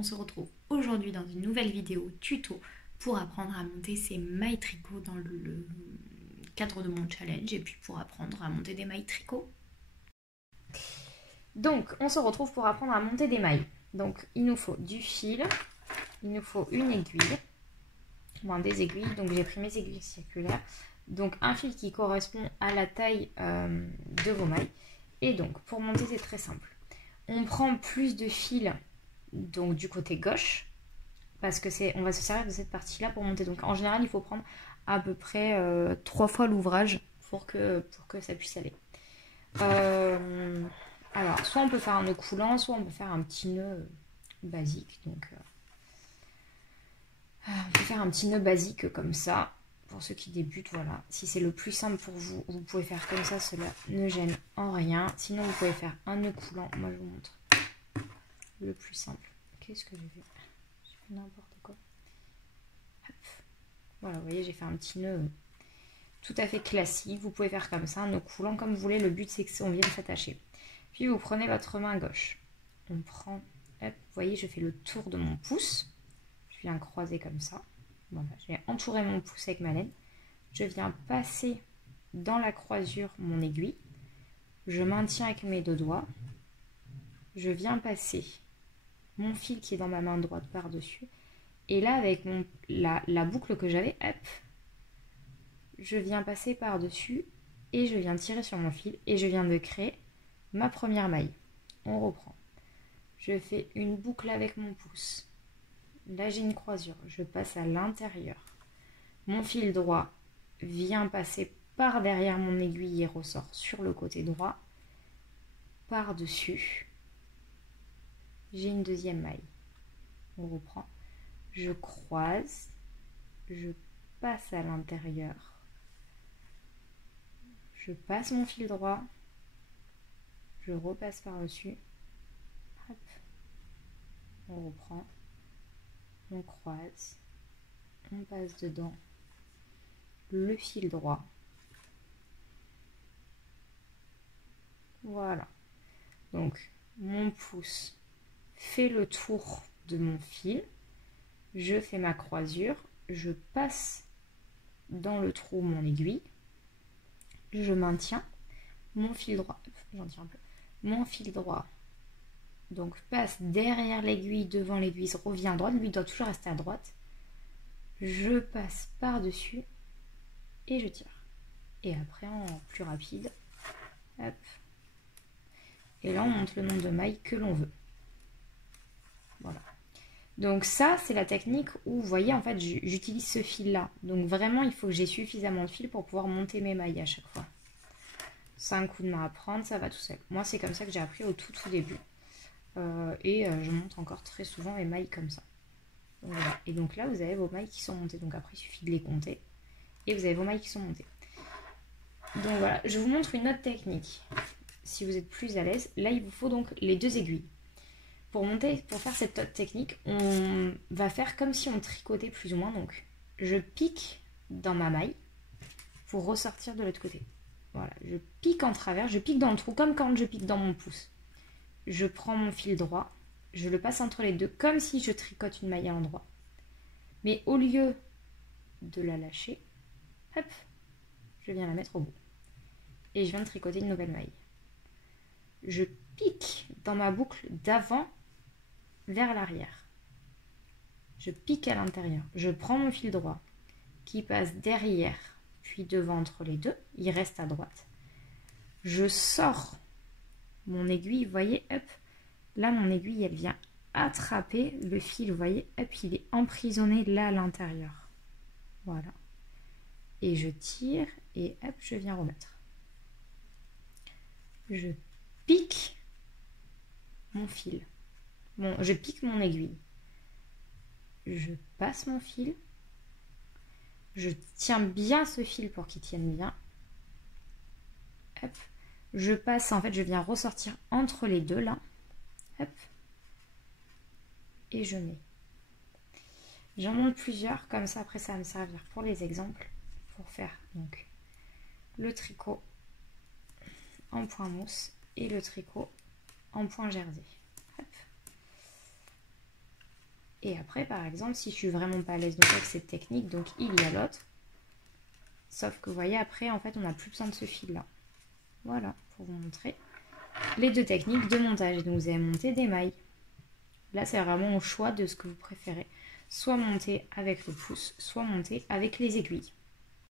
on se retrouve aujourd'hui dans une nouvelle vidéo tuto pour apprendre à monter ces mailles tricot dans le cadre de mon challenge et puis pour apprendre à monter des mailles tricot. Donc on se retrouve pour apprendre à monter des mailles. Donc il nous faut du fil, il nous faut une aiguille, des aiguilles, donc j'ai pris mes aiguilles circulaires. Donc un fil qui correspond à la taille de vos mailles. Et donc pour monter c'est très simple. On prend plus de fil donc du côté gauche parce que on va se servir de cette partie là pour monter. Donc en général il faut prendre à peu près 3 fois l'ouvrage pour que ça puisse aller. Alors soit on peut faire un nœud coulant, soit on peut faire un petit nœud basique. Donc on peut faire un petit nœud basique comme ça. Pour ceux qui débutent, voilà. Si c'est le plus simple pour vous, vous pouvez faire comme ça, cela ne gêne en rien. Sinon, vous pouvez faire un nœud coulant. Moi, je vous montre le plus simple. Qu'est-ce que j'ai fait? J'ai fait n'importe quoi. Hop. Voilà, vous voyez, j'ai fait un petit nœud tout à fait classique. Vous pouvez faire comme ça, un nœud coulant comme vous voulez. Le but, c'est qu'on vienne s'attacher. Puis, vous prenez votre main gauche. On prend, hop, vous voyez, je fais le tour de mon pouce. Je viens croiser comme ça. Voilà, je vais entourer mon pouce avec ma laine. Je viens passer dans la croisure mon aiguille. Je maintiens avec mes deux doigts. Je viens passer mon fil qui est dans ma main droite par-dessus. Et là, avec la boucle que j'avais, hop, je viens passer par-dessus et je viens tirer sur mon fil et je viens de créer ma première maille. On reprend. Je fais une boucle avec mon pouce. Là, j'ai une croisure. Je passe à l'intérieur. Mon fil droit vient passer par derrière mon aiguille et ressort sur le côté droit. Par-dessus, j'ai une deuxième maille. On reprend. Je croise. Je passe à l'intérieur. Je passe mon fil droit. Je repasse par-dessus. Hop. On reprend. On croise, on passe dedans, le fil droit. Voilà. Donc, mon pouce fait le tour de mon fil. Je fais ma croisure. Je passe dans le trou mon aiguille. Je maintiens mon fil droit. J'en tire un peu. Mon fil droit. Donc passe derrière l'aiguille, devant l'aiguille, revient à droite. Lui doit toujours rester à droite. Je passe par-dessus et je tire. Et après en plus rapide. Hop. Et là on monte le nombre de mailles que l'on veut. Voilà. Donc ça c'est la technique où vous voyez en fait j'utilise ce fil là. Donc vraiment il faut que j'ai suffisamment de fil pour pouvoir monter mes mailles à chaque fois. C'est un coup de main à prendre, ça va tout seul. Moi c'est comme ça que j'ai appris au tout début. Je monte encore très souvent mes mailles comme ça. Donc, voilà. Et donc là vous avez vos mailles qui sont montées. Donc après il suffit de les compter. Et vous avez vos mailles qui sont montées. Donc voilà, je vous montre une autre technique. Si vous êtes plus à l'aise, là il vous faut donc les deux aiguilles. Pour faire cette autre technique, on va faire comme si on tricotait plus ou moins. Donc je pique dans ma maille pour ressortir de l'autre côté. Voilà, je pique en travers, je pique dans le trou comme quand je pique dans mon pouce. Je prends mon fil droit, je le passe entre les deux comme si je tricote une maille à l'endroit. Mais au lieu de la lâcher, hop, je viens la mettre au bout. Et je viens de tricoter une nouvelle maille. Je pique dans ma boucle d'avant vers l'arrière. Je pique à l'intérieur. Je prends mon fil droit qui passe derrière, puis devant entre les deux. Il reste à droite. Je sors mon aiguille, vous voyez, hop, là mon aiguille elle vient attraper le fil, vous voyez, hop, il est emprisonné là à l'intérieur. Voilà. Et je tire et hop, je viens remettre. Je pique mon fil. Bon, je pique mon aiguille. Je passe mon fil. Je tiens bien ce fil pour qu'il tienne bien. Hop. Je passe, en fait, je viens ressortir entre les deux là. Hop. Et je mets. J'en monte plusieurs, comme ça après ça va me servir pour les exemples. Pour faire donc le tricot en point mousse et le tricot en point jersey. Hop. Et après, par exemple, si je suis vraiment pas à l'aise donc avec cette technique, donc il y a l'autre. Sauf que vous voyez, après, en fait, on n'a plus besoin de ce fil-là. Voilà, pour vous montrer les deux techniques de montage. Donc vous avez monté des mailles. Là, c'est vraiment au choix de ce que vous préférez. Soit monter avec le pouce, soit monter avec les aiguilles.